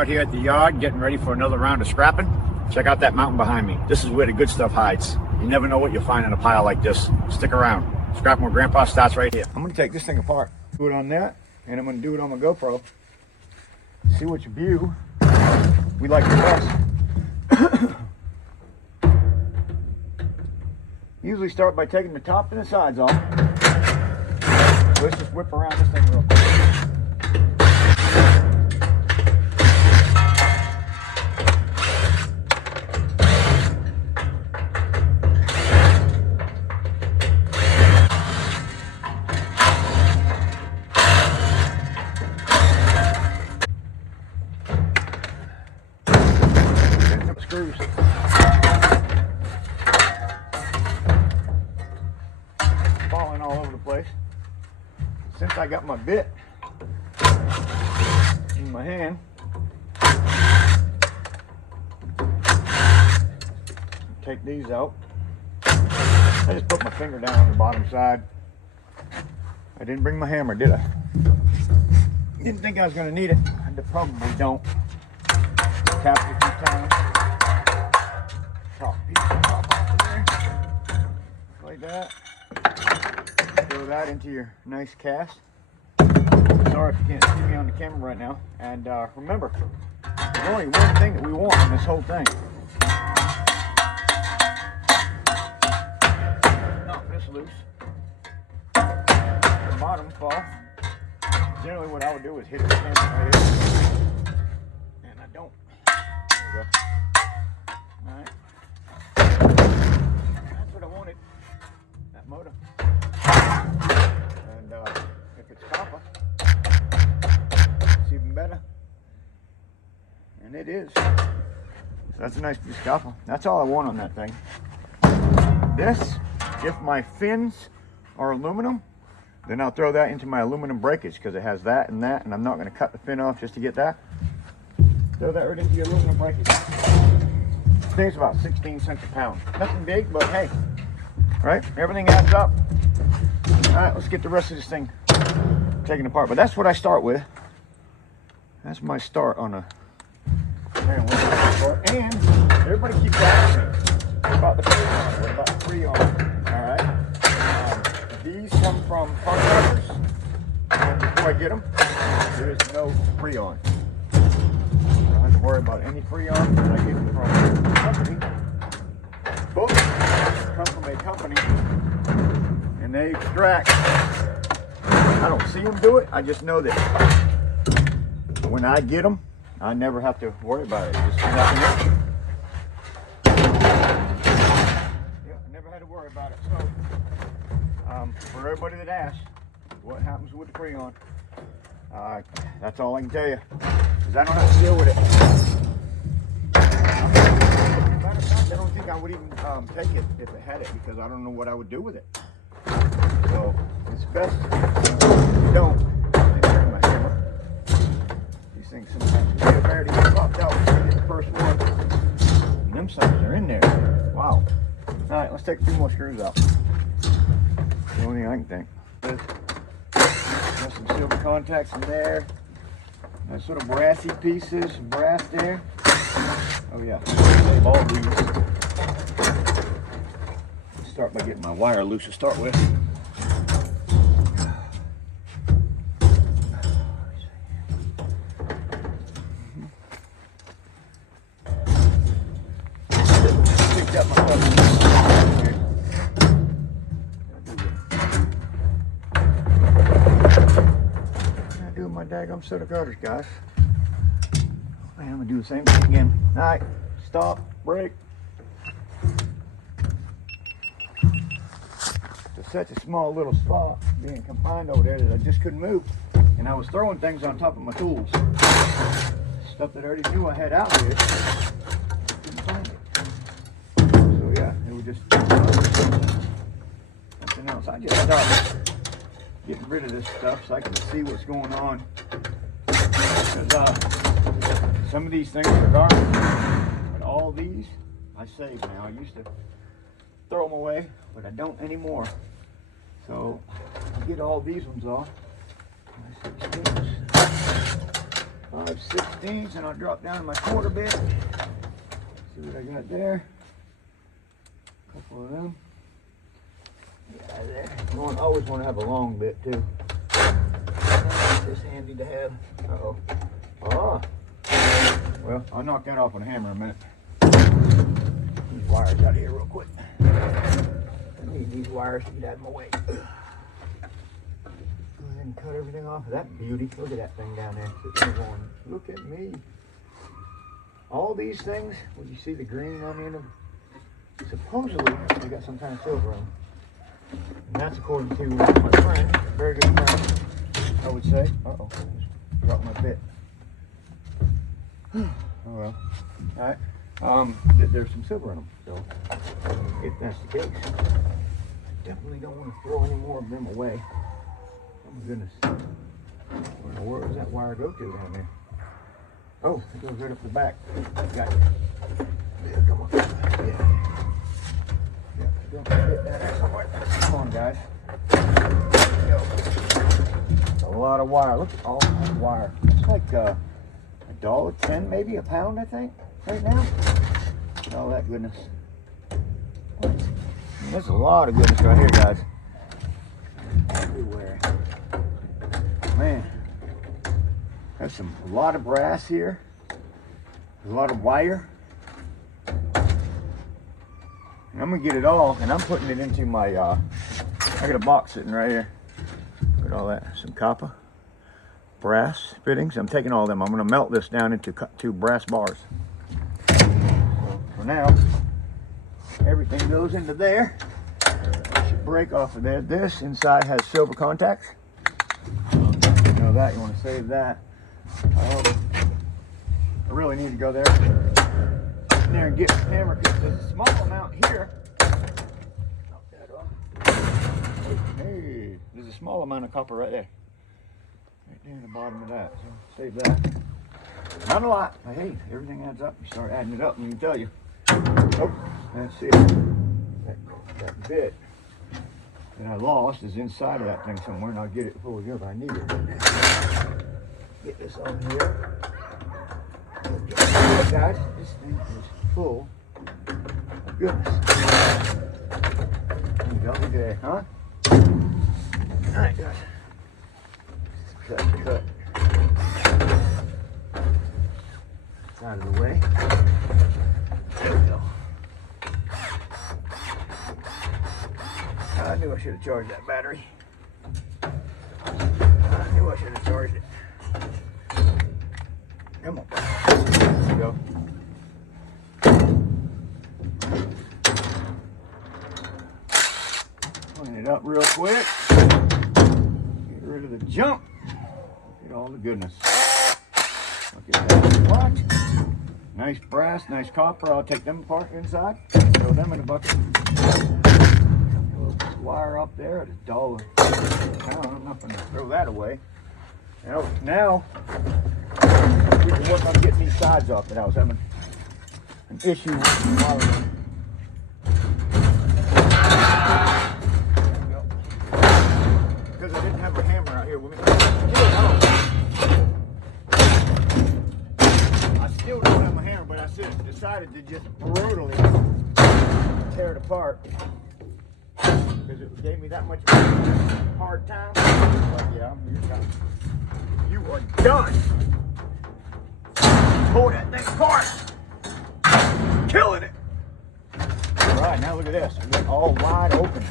Out here at the yard, getting ready for another round of scrapping. Check out that mountain behind me. This is where the good stuff hides. You never know what you'll find in a pile like this. Stick around. Scrapping with Grandpa starts right here. I'm gonna take this thing apart, do it on that, and I'm gonna do it on my GoPro. See which view we like the best. Usually start by taking the top and the sides off. Let's just whip around this thing real quick. Screws. Falling all over the place. Since I got my bit in my hand, take these out. I just put my finger down on the bottom side. I didn't bring my hammer, did I? Didn't think I was going to need it. I probably don't. Tap it a few times. Top piece of top off of there. Like that. Throw that into your nice cast. Sorry if you can't see me on the camera right now. And remember, there's only one thing that we want in this whole thing. Knock this loose. The bottom fall. Generally what I would do is hit the camera right here. And I don't. There we go. Alright. That's what I wanted. That motor. And if it's copper, it's even better. And it is. So that's a nice piece of copper. That's all I want on that thing. This, if my fins are aluminum, then I'll throw that into my aluminum breakage because it has that, and I'm not going to cut the fin off just to get that. Throw that right into your aluminum breakage. I think it's about 16 cents a pound. Nothing big, but hey, right? Everything adds up. All right, let's get the rest of this thing taken apart. But that's what I start with. That's my start on a. And everybody keeps asking me about the Teardown. What about the Freon? All right. These come from compressors. And before I get them, there is no Freon. I don't have to worry about any Freon because I get them from a company. Both come from a company, and they extract. I don't see them do it. I just know that when I get them, I never have to worry about it. Just nothing else. Yeah, I never had to worry about it. So, for everybody that asks, what happens with the Freon? That's all I can tell you, because I don't have to deal with it. Matter of fact, I don't think I would even take it if it had it, because I don't know what I would do with it. So it's best you don't. My hammer. These things sometimes get already popped out when you get the first one. And them suckers are in there. Wow. All right, let's take a few more screws out. The only thing I can think. There's some silver contacts in there. There's sort of brassy pieces, brass there. Oh yeah, save all these. Let's start by getting my wire loose to start with. Picked up my fucking my daggum set of cutters, guys. I'm gonna do the same thing again. All right, stop, break. It's such a small little spot being confined over there that I just couldn't move, and I was throwing things on top of my tools, stuff that I already knew I had out here. Couldn't find it. So yeah, it was just something else. I just stopped getting rid of this stuff so I can see what's going on. Because some of these things are garbage, but all these I save now. I used to throw them away, but I don't anymore. So get all these ones off. 5/16, and I'll drop down to my quarter bit. See what I got there. A couple of them. Yeah, there. Always want to have a long bit too. It's just handy to have. Uh-oh. Ah. Well, I'll knock that off with a hammer in a minute. These wires out of here real quick. I need these wires to get out of my way. Go ahead and cut everything off of that beauty. Look at that thing down there. Sitting there going, look at me. All these things, when you see the green on the end of them, supposedly they got some kind of silver on them. And that's according to my friend, a very good friend, I would say. Uh-oh, dropped my bit. Oh well. Alright. There's some silver in them, so if that's the case, I definitely don't want to throw any more of them away. Oh my goodness. Where does that wire go to down there? Oh, it goes right up the back. Got it. Yeah, come on. Yeah. Don't forget that somewhere. Come on, guys. There we go. A lot of wire. Look at all that wire. It's like $1.10, maybe a pound, I think, right now. All that goodness. What? There's a lot of goodness right here, guys. Everywhere. Man. There's a lot of brass here. A lot of wire. And I'm gonna get it all, and I'm putting it into my, I got a box sitting right here. Look at all that, some copper, brass fittings. I'm taking all of them. I'm gonna melt this down into two brass bars. So for now, everything goes into there. Should break off of there. This inside has silver contacts. You know that, you wanna save that. I really need to go there and get the hammer, because there's a small amount here. Knock that off. Hey, there's a small amount of copper right there. Right there in the bottom of that. So save that. Not a lot, but hey, everything adds up. You start adding it up and you can tell you. Oh, that's it. That bit that I lost is inside of that thing somewhere, and I'll get it before we go, but I need it. Get this on here. Guys, this thing is full of goodness. There you go, look at that, huh? Alright, guys. Cut. It's out of the way. There we go. I knew I should have charged that battery. I knew I should have charged it. Come on. There we go. Clean it up real quick. Get rid of the junk. Look at all the goodness. Look at that. What? Nice brass, nice copper. I'll take them apart inside. Throw them in a bucket. This wire up there at $1 a pound. I'm not going to throw that away. Now we can work on getting these sides off that I was having an issue with the wire. Because I didn't have the hammer out here with me. I still don't have my hammer, but I decided to just brutally tear it apart. Because it gave me that much hard time. But yeah, you're done. You are done. Pull that thing apart. Killing it. All right, now look at this. We got all wide open.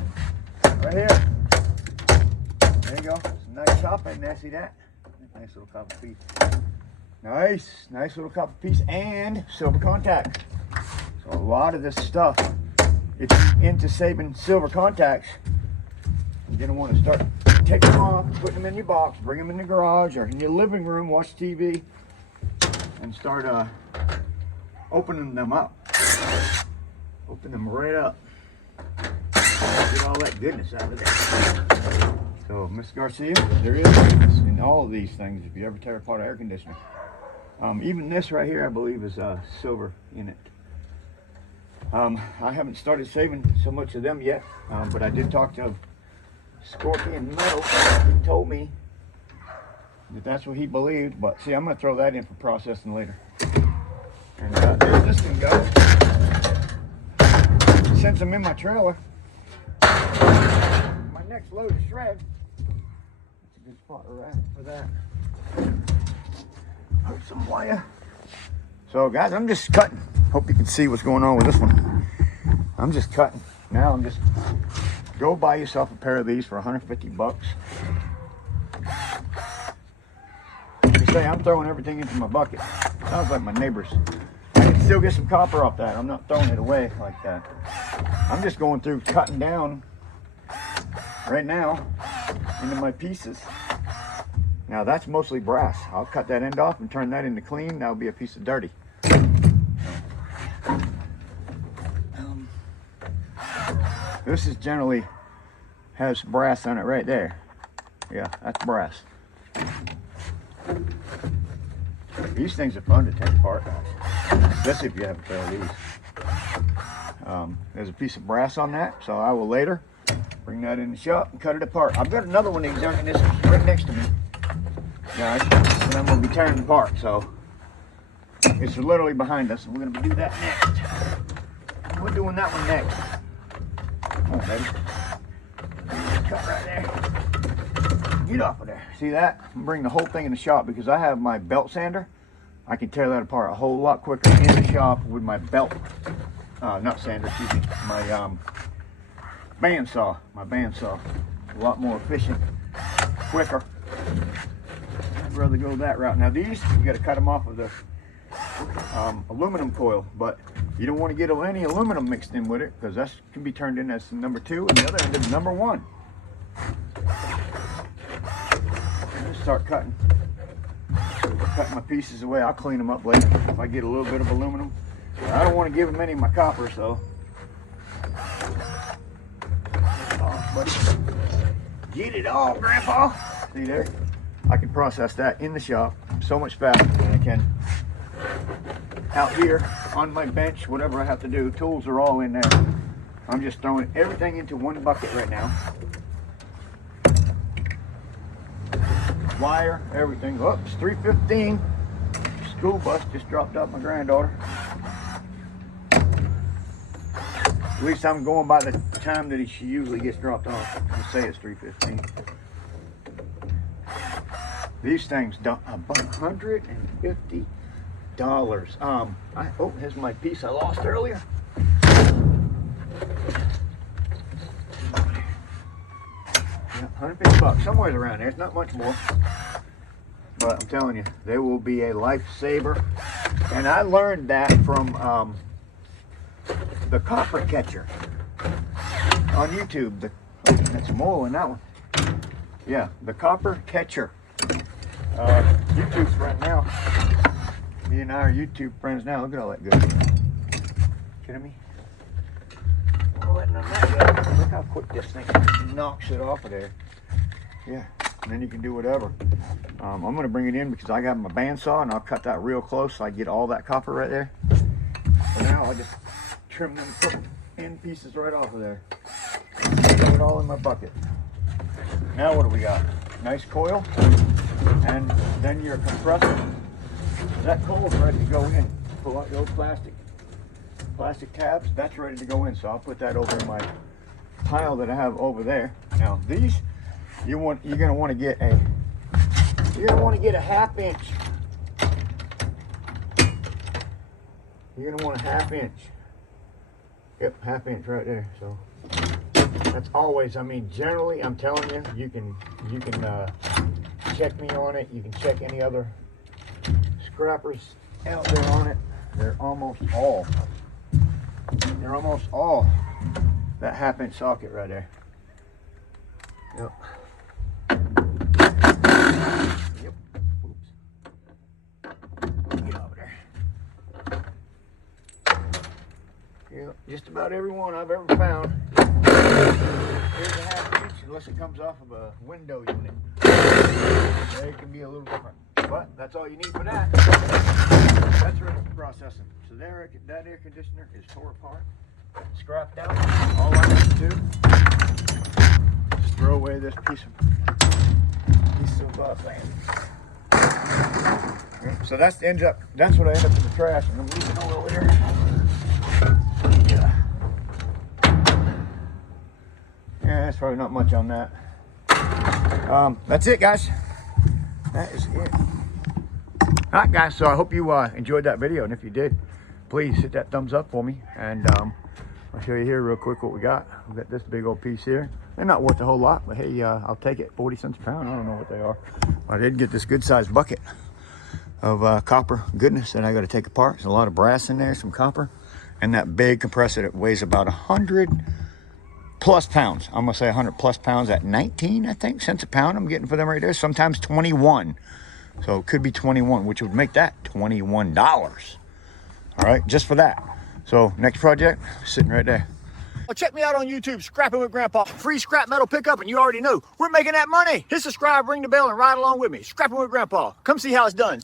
Right here. There you go. Some nice copper in there. See that? Nice little copper piece. Nice little copper piece and silver contact. So a lot of this stuff, if you're into saving silver contacts, you're gonna want to start taking them off, putting them in your box, bring them in the garage or in your living room, watch TV, and start opening them up. Open them right up. Get all that goodness out of there. So, Miss Garcia, there is goodness in all of these things if you ever tear apart an air conditioner. Even this right here, I believe, is silver in it. I haven't started saving so much of them yet, but I did talk to Scorpion Metal. He told me that that's what he believed. But see, I'm going to throw that in for processing later. And there this can go. Since I'm in my trailer, my next load is shred. That's a good spot for that. Put some wire. So guys, I'm just cutting. Hope you can see what's going on with this one. I'm just cutting. Now I'm just, go buy yourself a pair of these for 150 bucks. You say I'm throwing everything into my bucket. Sounds like my neighbors. I can still get some copper off that. I'm not throwing it away like that. I'm just going through cutting down right now into my pieces. Now that's mostly brass. I'll cut that end off and turn that into clean. That'll be a piece of dirty. This is generally has brass on it right there. Yeah, that's brass. These things are fun to take apart, guys. Especially if you have a pair of these. There's a piece of brass on that, so I will later bring that in the shop and cut it apart. I've got another one of these down in this right next to me, guys, and I'm going to be tearing apart. So it's literally behind us, and we're going to do that next. We're doing that one next. Come on, baby. Cut right there. Get off of there. See that? I'm bringing the whole thing in the shop because I have my belt sander. I can tear that apart a whole lot quicker in the shop with my belt, not sander, excuse me, my bandsaw. My bandsaw. A lot more efficient, quicker. I'd rather go that route. Now these, you got to cut them off of the aluminum coil, but you don't want to get any aluminum mixed in with it because that can be turned in as number 2 and the other end is number 1. Just start cutting my pieces away. I'll clean them up later if I get a little bit of aluminum. I don't want to give them any of my copper, so get it all, Grandpa. See there? I can process that in the shop so much faster than I can out here on my bench. Whatever I have to do, tools are all in there. I'm just throwing everything into one bucket right now. Wire, everything. Oops, 3:15. School bus just dropped off my granddaughter. At least I'm going by the time that she usually gets dropped off. I'll say it's 3:15. These things don't $150. Oh, here's my piece I lost earlier. Yeah, 150 bucks, somewhere around there. It's not much more, but I'm telling you, they will be a lifesaver. And I learned that from the copper catcher on YouTube. That's some oil in that one. Yeah, the copper catcher. YouTube's right now. Me and I are YouTube friends now. Look at all that good. Kidding me? Look how quick this thing knocks it off of there. Yeah, and then you can do whatever. I'm going to bring it in because I got my bandsaw and I'll cut that real close so I get all that copper right there. So now I'll just trim them end pieces right off of there. Put it all in my bucket. Now what do we got? Nice coil, and then your compressor. That coil's ready to go in. Pull out the old plastic tabs. That's ready to go in. So I'll put that over in my pile that I have over there. Now these, you're gonna want to get a 1/2 inch. You're gonna want a 1/2 inch. Yep, 1/2 inch right there. So that's always. I mean, generally, I'm telling you, you can check me on it. You can check any other scrappers out there on it. They're almost all that 1/2 inch socket right there. Yep. Yep. Oops. Get over there. Yep. Just about every one I've ever found. Here's a 1/2 inch, unless it comes off of a window unit. It can be a little different. But that's all you need for that. That's ready for processing. So there, that air conditioner is tore apart, scrapped out. All I have to do is throw away this piece of thing. So that's what I end up in the trash. And I'm leaving it all over here. Yeah, that's probably not much on that. That's it, guys. That is it. All right, guys. So I hope you enjoyed that video, and if you did, please hit that thumbs up for me. And I'll show you here real quick what we got. We got this big old piece here. They're not worth a whole lot, but hey, I'll take it. 40 cents a pound. I don't know what they are. I did get this good sized bucket of copper goodness that I got to take apart. There's a lot of brass in there, some copper, and that big compressor that weighs about 100+ pounds. I'm gonna say 100+ pounds at 19, I think, cents a pound. I'm getting for them right there. Sometimes 21. So it could be 21, which would make that $21. All right, just for that. So next project, sitting right there. Well, check me out on YouTube, Scrapping with Grandpa. Free scrap metal pickup, and you already know we're making that money. Hit subscribe, ring the bell, and ride along with me. Scrapping with Grandpa. Come see how it's done.